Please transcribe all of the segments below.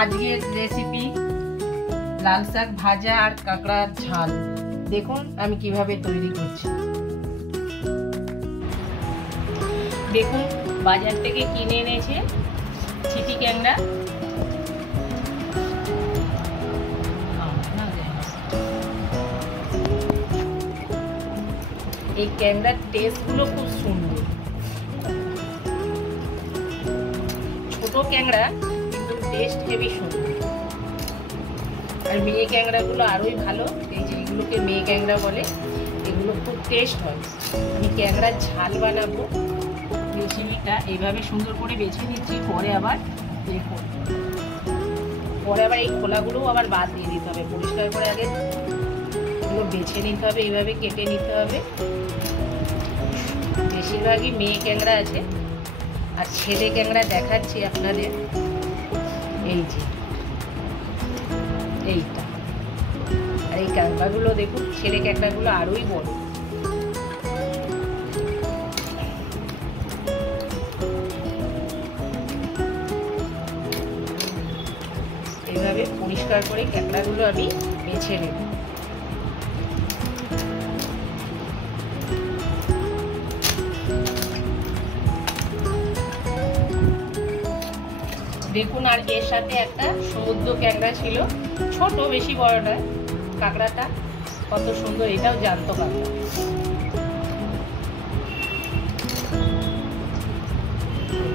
আজকের রেসিপি লাল শাক ভাজা আর কাঁকড়ার ঝাল। দেখুন আমি কিভাবে তৈরি করছি। দেখুন বাজার থেকে কিনে এনেছে চিটি ক্যাংড়া। এই ক্যাংড়ার টেস্টগুলো খুব সুন্দর। ছোট ক্যাংড়া কিন্তু টেস্ট হেবি সুন্দর। আর মেয়ে ক্যাংড়াগুলো আরোই ভালো। এই যে এগুলোকে মেয়ে ক্যাংড়া বলে, এগুলো খুব টেস্ট হয়। আমি ক্যাংড়ার ঝাল বানাবো। রেসিপিটা এইভাবে সুন্দর করে বেছে নিচ্ছি। পরে আবার দেখুন, পরে আবার এই খোলাগুলোও আবার বাদ দিয়ে দিতে হবে। পরিষ্কার করে আগে এগুলো বেছে নিতে হবে, এইভাবে কেটে নিতে হবে। বেশিরভাগই মেয়ে ক্যাংড়া আছে, আর ছেলে ক্যাংড়া দেখাচ্ছি আপনাদের। এই যে এইটা, আর এই ক্যাংড়াগুলো দেখুন, ছেলে ক্যাংড়াগুলো আরোই বড়। এইভাবে পরিষ্কার করে ক্যাংড়াগুলো আমি বেছে নেব। দেখুন, আর এর সাথে একটা সমুদ্র ক্যাংড়া ছিল, ছোট, বেশি বড় নয়। কাঁকড়াটা কত সুন্দর, এটাও জ্যান্ত কাঁকড়া।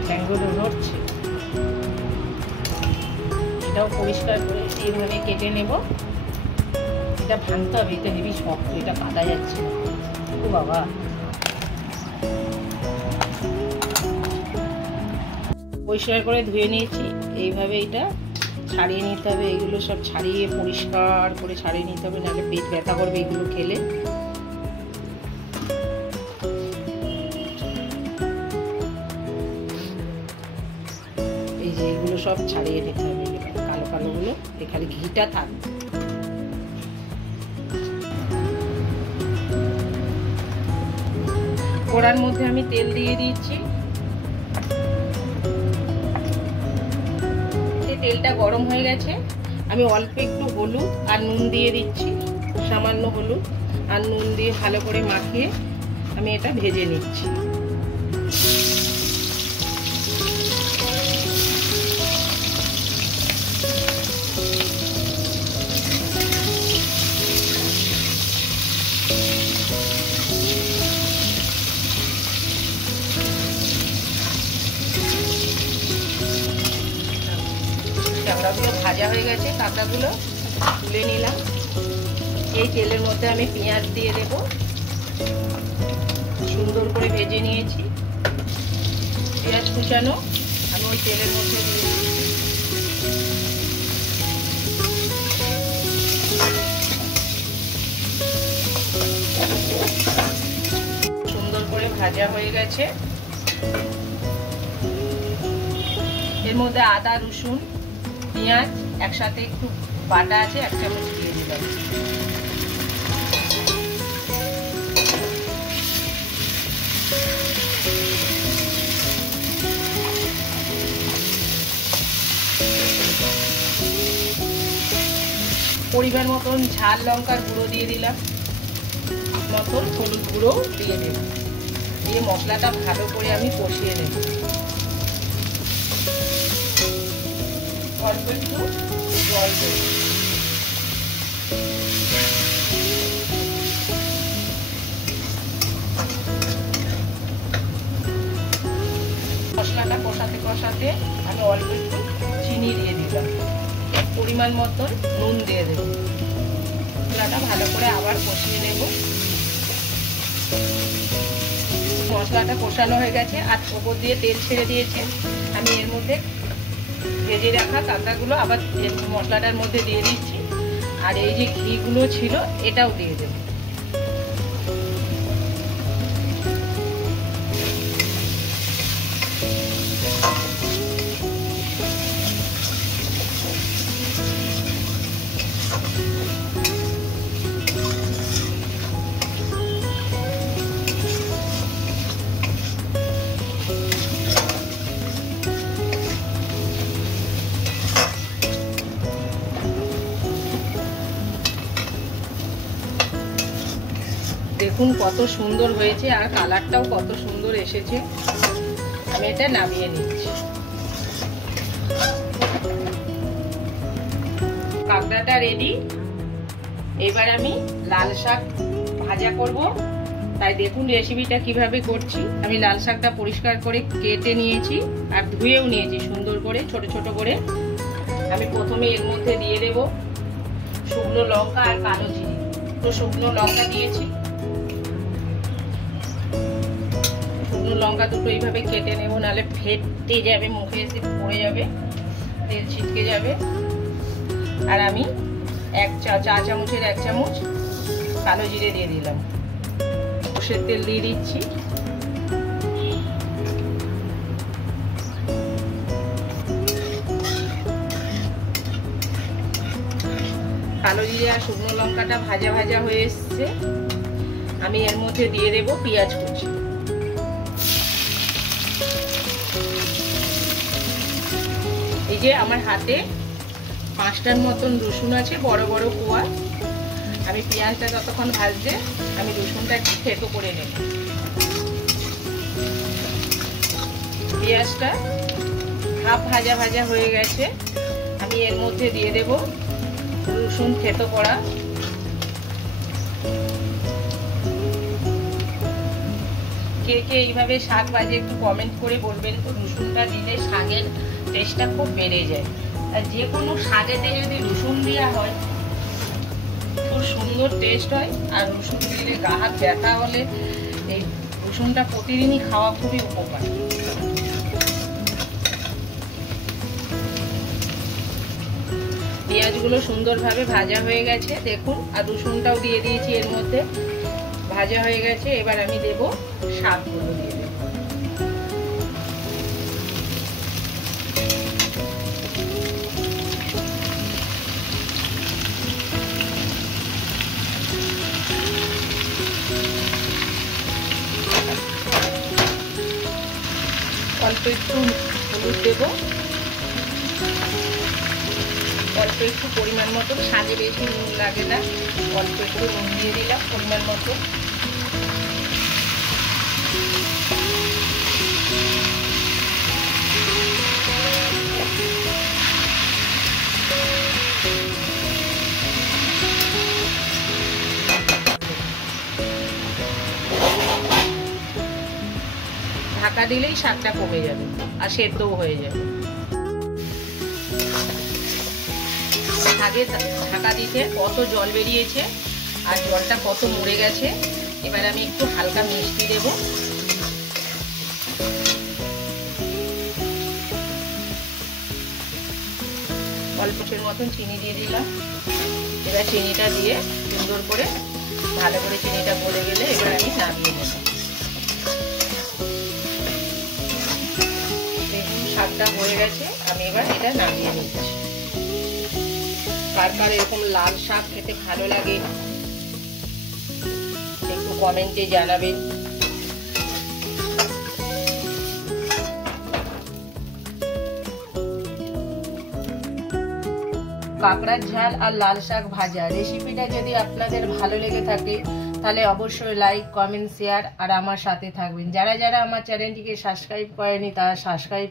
ঠ্যাংগুলো নড়ছে। এটাও পরিষ্কার করে এইভাবে কেটে নেব। এটা ভাঙতে হবে, এটা হেবি শক্ত, এটা কাটা যাচ্ছে না। ও বাবা, পরিষ্কার করে ধুয়ে নিয়েছি। এইভাবে এটা ছাড়িয়ে নিতে হবে। এগুলো সব ছাড়িয়ে পরিষ্কার করে ছাড়িয়ে নিতে হবে, নাহলে পেট ব্যথা করবে এগুলো খেলে। এই যে এগুলো সব ছাড়িয়ে নিতে হবে, কালো কালোগুলো, খালি ঘিটা থাকবে। কড়ার মধ্যে আমি তেল দিয়ে দিচ্ছি। তেলটা গরম হয়ে গেছে। আমি অল্প একটু হলুদ আর নুন দিয়ে দিচ্ছি। সামান্য হলুদ আর নুন দিয়ে ভালো করে মাখিয়ে আমি এটা ভেজে নিচ্ছি। কাঁকড়াগুলো ভাজা হয়ে গেছে, কাঁকড়াগুলো তুলে নিলাম। এই তেলের মধ্যে আমি পেঁয়াজ দিয়ে দেব। সুন্দর করে ভেজে নিয়েছি। পেঁয়াজ কুচানো আমি ওই তেলের মধ্যে দিয়ে সুন্দর করে ভাজা হয়ে গেছে। এর মধ্যে আদা, রসুন, পেঁয়াজ একসাথে একটু বাটা আছে, 1 চামচ দিয়ে দিলাম। পরিমাণ মতন ঝাল লঙ্কার গুঁড়ো দিয়ে দিলাম, মতন হলুদ গুঁড়ো দিয়ে দেব। দিয়ে মশলাটা ভালো করে আমি কষিয়ে নেব। অল্প একটু জল দেব। মশলাটা কষাতে কষাতে আমি অল্প একটু চিনি দিয়ে দিলাম। পরিমাণ মতন নুন দিয়ে দেব। মশলাটা ভালো করে আবার কষিয়ে নেব। মশলাটা কষানো হয়ে গেছে আর ওপর দিয়ে তেল ছেড়ে দিয়েছে। আমি এর মধ্যে ভেজে রাখা কাঁকড়াগুলো আবার মশলাটার মধ্যে দিয়ে দিচ্ছি। আর এই যে ঘিগুলো ছিল এটাও দিয়ে দেব। দেখুন কত সুন্দর হয়েছে, আর কালারটাও কত সুন্দর এসেছে। আমি এটা নামিয়ে নিচ্ছি। কাঁকড়াটা রেডি। এবার আমি লাল শাক ভাজা করব, তাই দেখুন রেসিপিটা কিভাবে করছি। আমি লাল শাকটা পরিষ্কার করে কেটে নিয়েছি আর ধুয়েও নিয়েছি সুন্দর করে ছোট ছোট করে। আমি প্রথমে এর মধ্যে দিয়ে দেব শুকনো লঙ্কা আর কালো জিরে। তো শুকনো লঙ্কা দিয়েছি, শুকনো লঙ্কা দুটো এইভাবে কেটে নেব, নাহলে ফেটে যাবে, মুখে এসে পড়ে যাবে, তেল ছিটকে যাবে। আর আমি চা চামচের 1 চামচ কালো জিরে দিয়ে দিলাম। সর্ষের তেল দিয়ে দিচ্ছি। কালো জিরে আর শুকনো লঙ্কাটা ভাজা ভাজা হয়ে এসছে। আমি এর মধ্যে দিয়ে দেব পেঁয়াজ কুচি। এই যে আমার হাতে 5টার মতন রসুন আছে, বড় বড় কোয়া। আমি পেঁয়াজটা যতক্ষণ ভাজছে আমি রসুনটা একটু থেতো করে নেব। পেঁয়াজটা হাফ ভাজা ভাজা হয়ে গেছে। আমি এর মধ্যে দিয়ে দেব রসুন থেতো করা। কে কে এইভাবে শাক ভাজে একটু কমেন্ট করে বলবেন তো। রসুনটা দিলে শাকের টেস্টটা খুব বেড়ে যায়। আর যে কোনো শাকেতে যদি রসুন দেওয়া হয় খুব সুন্দর টেস্ট হয়। আর রসুন দিলে গা হাত ব্যথা হলে এই রসুনটা প্রতিদিনই খাওয়া খুবই উপকার। পেঁয়াজগুলো সুন্দরভাবে ভাজা হয়ে গেছে দেখুন, আর রসুনটাও দিয়ে দিয়েছি এর মধ্যে, ভাজা হয়ে গেছে। এবার আমি দেব শাকগুলো দিয়ে দেব। অল্প একটু হলুদ দেব, অল্প একটু পরিমাণ মতো, শাকে বেশি নুন লাগে না, অল্প একটু নুন দিয়ে দিলাম পরিমাণ মতো। ঢাকা দিলেই শাকটা কমে যাবে আর সেদ্ধও হয়ে যাবে। আগে ঢাকা দিতে কত জল বেরিয়েছে আর জলটা কত মরে গেছে। এবার আমি একটু হালকা মিষ্টি দেব। অল্পের মতন চিনি দিয়ে দিলাম। এবার চিনিটা দিয়ে সুন্দর করে ভালো করে চিনিটা গলে গেলে এবার আমি নামিয়ে নেব। দেখুন শাকটা হয়ে গেছে, আমি এবার এটা নামিয়ে নিচ্ছি। কার কার এরকম লাল শাক খেতে ভালো লাগে একটু কমেন্টে জানাবেন। কাঁকড়ার ঝাল আর লাল শাক ভাজা রেসিপিটা যদি আপনাদের ভালো লেগে থাকে তাহলে অবশ্যই লাইক, কমেন্ট, শেয়ার আর আমার সাথে থাকবেন। যারা যারা আমার চ্যানেলটিকে সাবস্ক্রাইব করেনি তারা সাবস্ক্রাইব